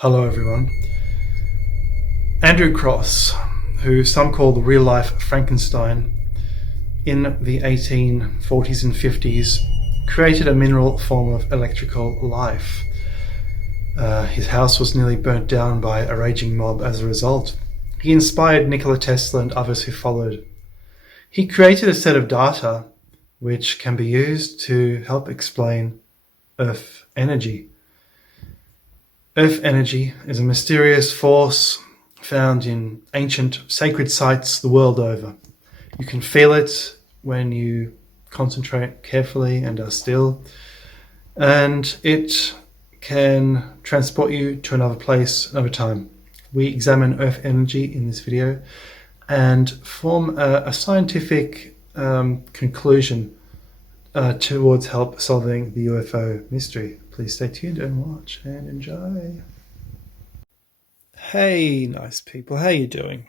Hello everyone. Andrew Cross, who some call the real-life Frankenstein, in the 1840s and 50s created a mineral form of electrical life. His house was nearly burnt down by a raging mob as a result. He inspired Nikola Tesla and others who followed. He created a set of data which can be used to help explain Earth energy. Earth energy is a mysterious force found in ancient sacred sites the world over. You can feel it when you concentrate carefully and are still, and it can transport you to another place, another time. We examine Earth energy in this video and form a scientific conclusion towards help solving the UFO mystery. Please stay tuned and watch and enjoy. Hey, nice people, how you doing?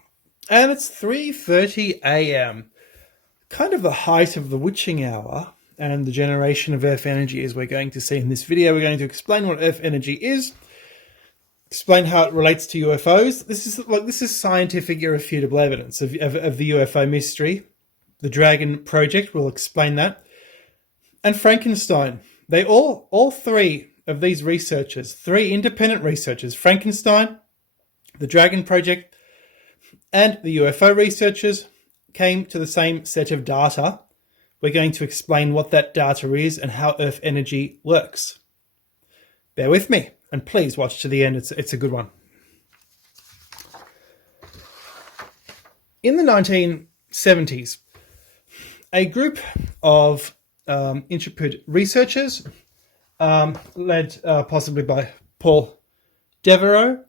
And it's 3:30 a.m. Kind of the height of the witching hour and the generation of Earth energy, as we're going to see in this video. We're going to explain what Earth energy is, explain how it relates to UFOs. This is scientific, irrefutable evidence of the UFO mystery. The Dragon Project will explain that. And Frankenstein. They all three of these researchers, three independent researchers, Frankenstein, the Dragon Project, and the UFO researchers, came to the same set of data. We're going to explain what that data is and how Earth energy works. Bear with me, and please watch to the end. It's a good one. In the 1970s, a group of intrepid researchers, led possibly by Paul Devereux,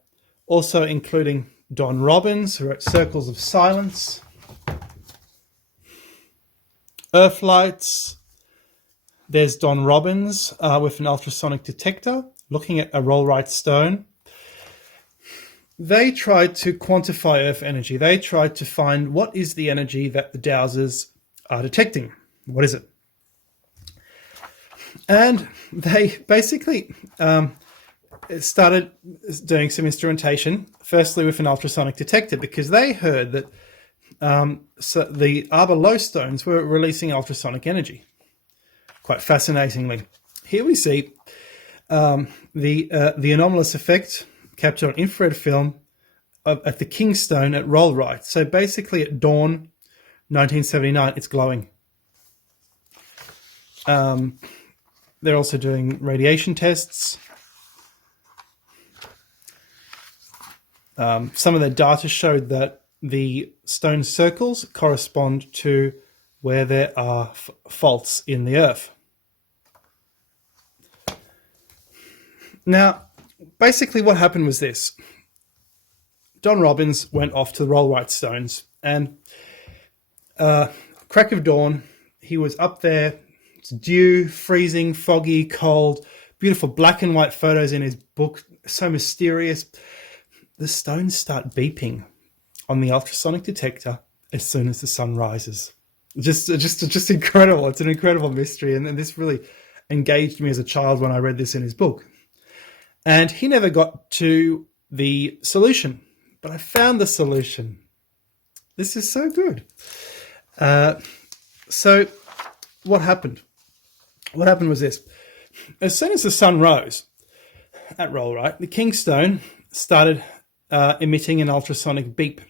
also including Don Robins, who wrote Circles of Silence, Earthlights. There's Don Robins with an ultrasonic detector looking at a rollright stone. They tried to quantify Earth energy. They tried to find what is the energy that the dowsers are detecting. What is it? And they basically started doing some instrumentation, firstly with an ultrasonic detector, because they heard that so the Arbor Low stones were releasing ultrasonic energy. Quite fascinatingly. Here we see the anomalous effect captured on infrared film at the King Stone at Rollright. So basically at dawn, 1979, it's glowing. They're also doing radiation tests. Some of their data showed that the stone circles correspond to where there are faults in the Earth. Now, basically what happened was this. Don Robins went off to the Rollright stones, and crack of dawn, he was up there. It's dew, freezing, foggy, cold, beautiful black and white photos in his book, so mysterious. The stones start beeping on the ultrasonic detector as soon as the sun rises. Just incredible. It's an incredible mystery, and this really engaged me as a child when I read this in his book. And he never got to the solution, but I found the solution. This is so good. So what happened? What happened was this. As soon as the sun rose at Rollright, the Kingstone started emitting an ultrasonic beep.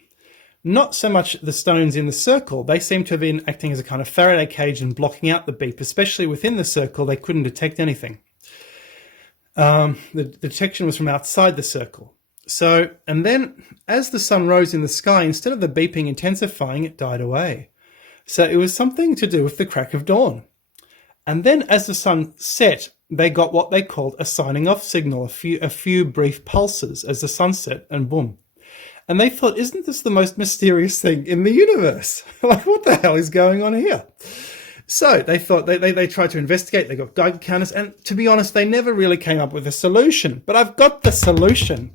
Not so much the stones in the circle. They seem to have been acting as a kind of Faraday cage and blocking out the beep, especially within the circle. They couldn't detect anything. The detection was from outside the circle. So, and then as the sun rose in the sky, instead of the beeping intensifying, it died away. So it was something to do with the crack of dawn. And then as the sun set, they got what they called a signing off signal, a few brief pulses as the sun set, and boom. And they thought, isn't this the most mysterious thing in the universe? Like, what the hell is going on here? So they thought, they tried to investigate, they got Geiger counters, and to be honest, they never really came up with a solution. But I've got the solution.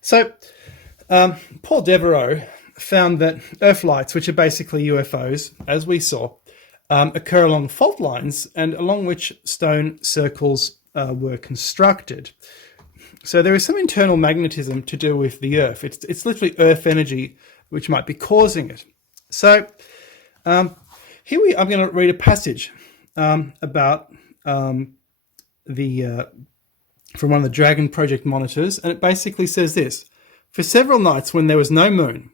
So Paul Devereux found that Earthlights, which are basically UFOs, as we saw, occur along fault lines and along which stone circles were constructed. So there is some internal magnetism to do with the Earth. It's literally Earth energy which might be causing it. So I'm going to read a passage about from one of the Dragon Project monitors, and it basically says this: for several nights when there was no moon,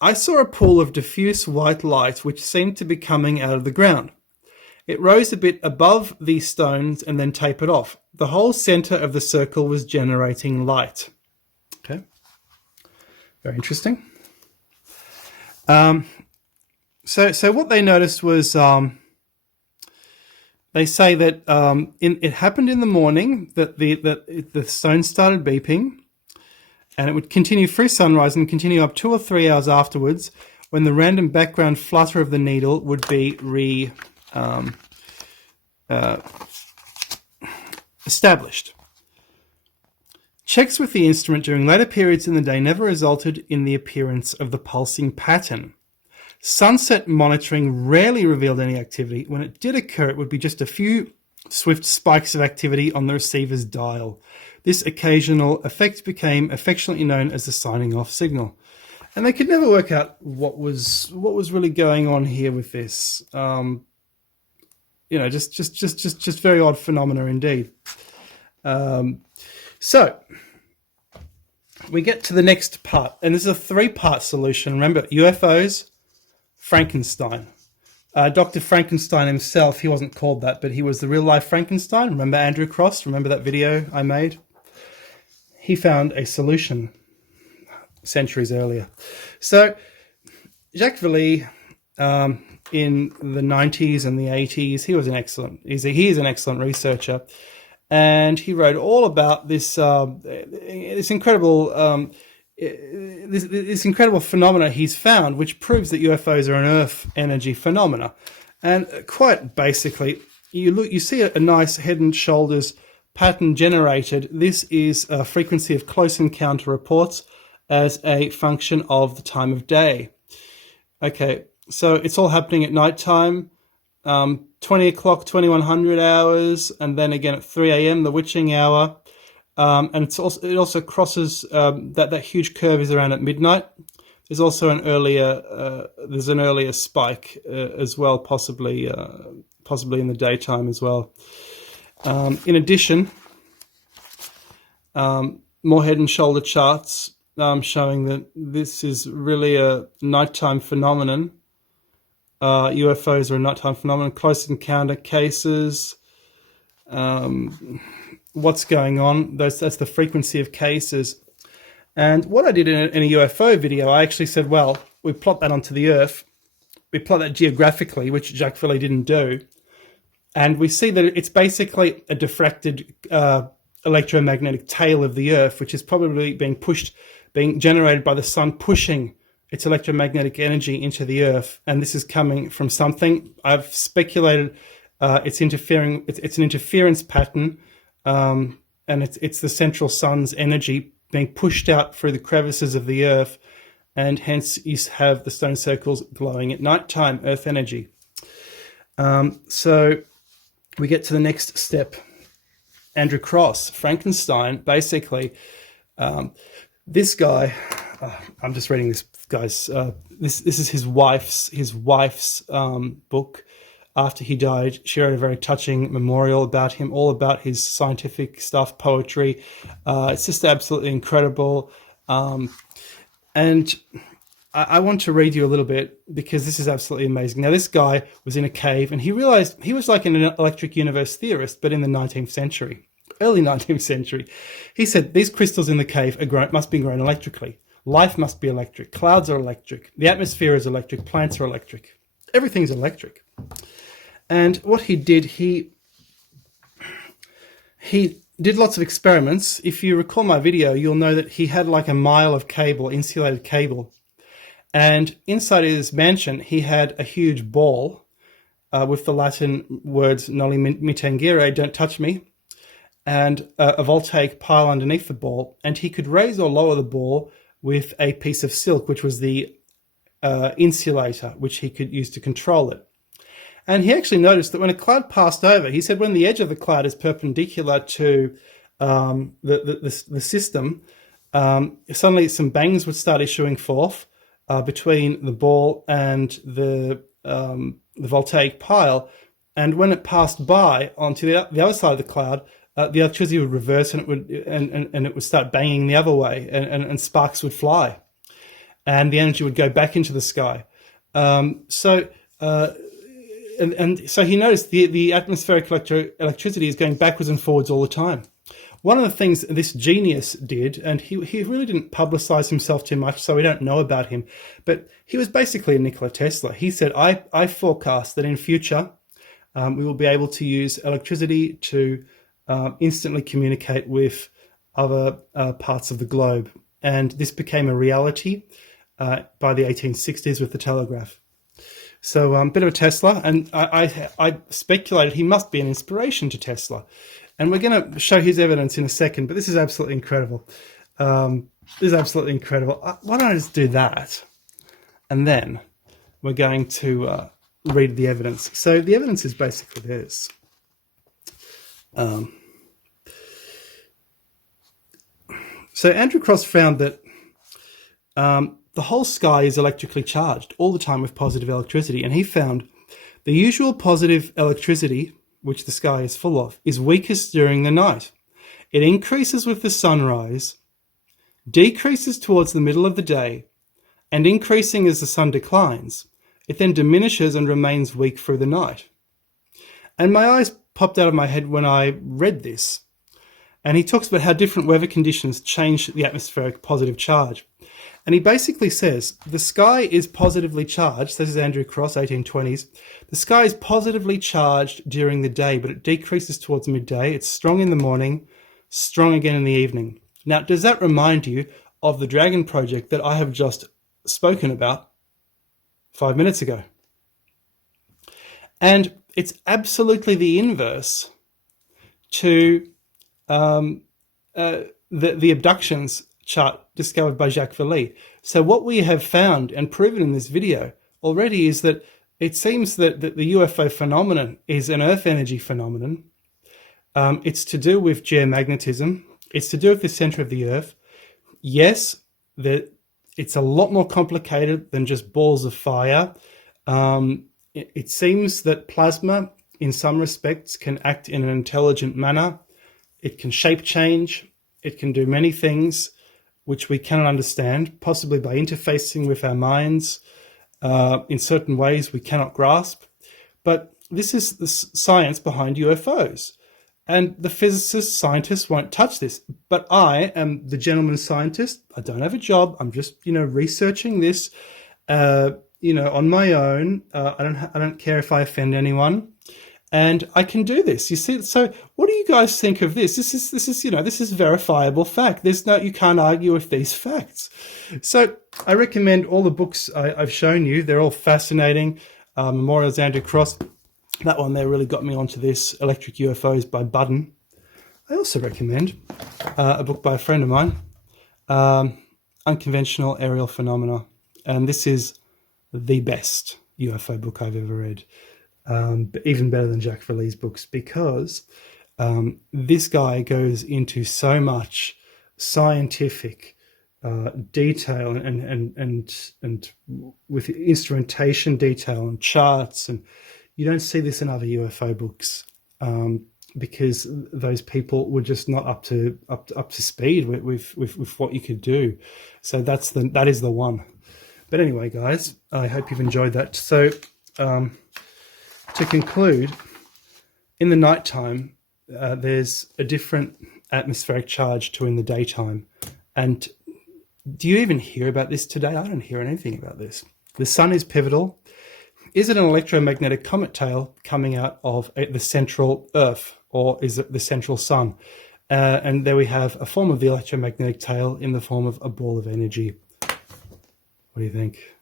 I saw a pool of diffuse white light which seemed to be coming out of the ground. It rose a bit above these stones and then tapered off. The whole center of the circle was generating light. Okay, very interesting. So what they noticed was they say that it happened in the morning that the stones started beeping, and it would continue through sunrise and continue up 2 or 3 hours afterwards, when the random background flutter of the needle would be established. Checks with the instrument during later periods in the day never resulted in the appearance of the pulsing pattern. Sunset monitoring rarely revealed any activity. When it did occur, it would be just a few swift spikes of activity on the receiver's dial. This occasional effect became affectionately known as the signing off signal. And they could never work out what was really going on here with this. Just very odd phenomena indeed. So we get to the next part, and this is a 3-part solution. Remember, UFOs, Frankenstein. Dr. Frankenstein himself, he wasn't called that, but he was the real-life Frankenstein. Remember Andrew Cross? Remember that video I made? He found a solution centuries earlier. So Jacques Vallée, in the 90s and the 80s, he is an excellent researcher, and he wrote all about this incredible this incredible phenomena he's found, which proves that UFOs are an Earth energy phenomena. And quite basically, you see a nice head and shoulders pattern generated. This is a frequency of close encounter reports as a function of the time of day. Okay, so it's all happening at night time, 20 o'clock, 2100 hours, and then again at 3 a.m., the witching hour. And it also crosses that huge curve is around at midnight. There's also an earlier spike as well, possibly in the daytime as well. In addition, more head and shoulder charts showing that this is really a nighttime phenomenon. UFOs are a nighttime phenomenon. Close encounter cases. What's going on? That's the frequency of cases. And what I did in a UFO video, I actually said, well, we plot that onto the Earth. We plot that geographically, which Jacques Vallée didn't do. And we see that it's basically a diffracted electromagnetic tail of the Earth, which is probably being generated by the sun pushing its electromagnetic energy into the Earth. And this is coming from something. I've speculated it's an interference pattern, and it's the central sun's energy being pushed out through the crevices of the Earth, and hence you have the stone circles glowing at nighttime, Earth energy. So we get to the next step. Andrew Cross, Frankenstein, basically, this guy, I'm just reading this guy's, this is his wife's book. After he died, she wrote a very touching memorial about him, all about his scientific stuff, poetry. It's just absolutely incredible. And I want to read you a little bit because this is absolutely amazing. Now, this guy was in a cave, and he realized he was like an electric universe theorist, but in the 19th century, early 19th century. He said, these crystals in the cave must be grown electrically. Life must be electric. Clouds are electric. The atmosphere is electric. Plants are electric. Everything's electric. And what he did, he did lots of experiments. If you recall my video, you'll know that he had like a mile of cable, insulated cable. And inside his mansion, he had a huge ball with the Latin words "noli me tangere," don't touch me, and a voltaic pile underneath the ball. And he could raise or lower the ball with a piece of silk, which was the insulator, which he could use to control it. And he actually noticed that when a cloud passed over, he said when the edge of the cloud is perpendicular to the system, suddenly some bangs would start issuing forth between the ball and the voltaic pile. And when it passed by onto the other side of the cloud, the electricity would reverse, and it would start banging the other way, and sparks would fly, and the energy would go back into the sky. So he noticed the atmospheric electricity is going backwards and forwards all the time. One of the things this genius did, and he really didn't publicize himself too much, so we don't know about him, but he was basically a Nikola Tesla. He said, I forecast that in future we will be able to use electricity to instantly communicate with other parts of the globe. And this became a reality by the 1860s with the telegraph. So a bit of a Tesla, and I speculated he must be an inspiration to Tesla. And we're going to show his evidence in a second, but this is absolutely incredible. This is absolutely incredible. Why don't I just do that? And then we're going to read the evidence. So the evidence is basically this. So Andrew Cross found that the whole sky is electrically charged all the time with positive electricity. And he found the usual positive electricity, which the sky is full of, is weakest during the night. It increases with the sunrise, decreases towards the middle of the day, and increasing as the sun declines. It then diminishes and remains weak through the night. And my eyes popped out of my head when I read this. And he talks about how different weather conditions change the atmospheric positive charge. And he basically says, the sky is positively charged. This is Andrew Cross, 1820s. The sky is positively charged during the day, but it decreases towards midday. It's strong in the morning, strong again in the evening. Now, does that remind you of the Dragon project that I have just spoken about 5 minutes ago? And it's absolutely the inverse to the abductions chart discovered by Jacques Vallée. So what we have found and proven in this video already is that it seems that the UFO phenomenon is an Earth energy phenomenon. It's to do with geomagnetism. It's to do with the center of the Earth. Yes, it's a lot more complicated than just balls of fire. It seems that plasma, in some respects, can act in an intelligent manner. It can shape change. It can do many things which we cannot understand, possibly by interfacing with our minds in certain ways we cannot grasp. But this is the science behind UFOs. And the physicists, scientists won't touch this. But I am the gentleman scientist. I don't have a job. I'm just, researching this, on my own. I don't care if I offend anyone. And I can do this. You see, so what do you guys think of this? This is verifiable fact. You can't argue with these facts. So I recommend all the books I've shown you. They're all fascinating. Memorials Andrew Cross. That one there really got me onto this. Electric UFOs by Budden. I also recommend a book by a friend of mine, Unconventional Aerial Phenomena. And this is the best UFO book I've ever read. But even better than Jacques Vallée's books, because this guy goes into so much scientific detail and with instrumentation detail and charts, and you don't see this in other UFO books because those people were just not up to speed with what you could do. So that is the one. But anyway, guys, I hope you've enjoyed that. So. To conclude, in the nighttime, there's a different atmospheric charge to in the daytime. And do you even hear about this today? I don't hear anything about this. The sun is pivotal. Is it an electromagnetic comet tail coming out of the central Earth, or is it the central sun? And there we have a form of the electromagnetic tail in the form of a ball of energy. What do you think?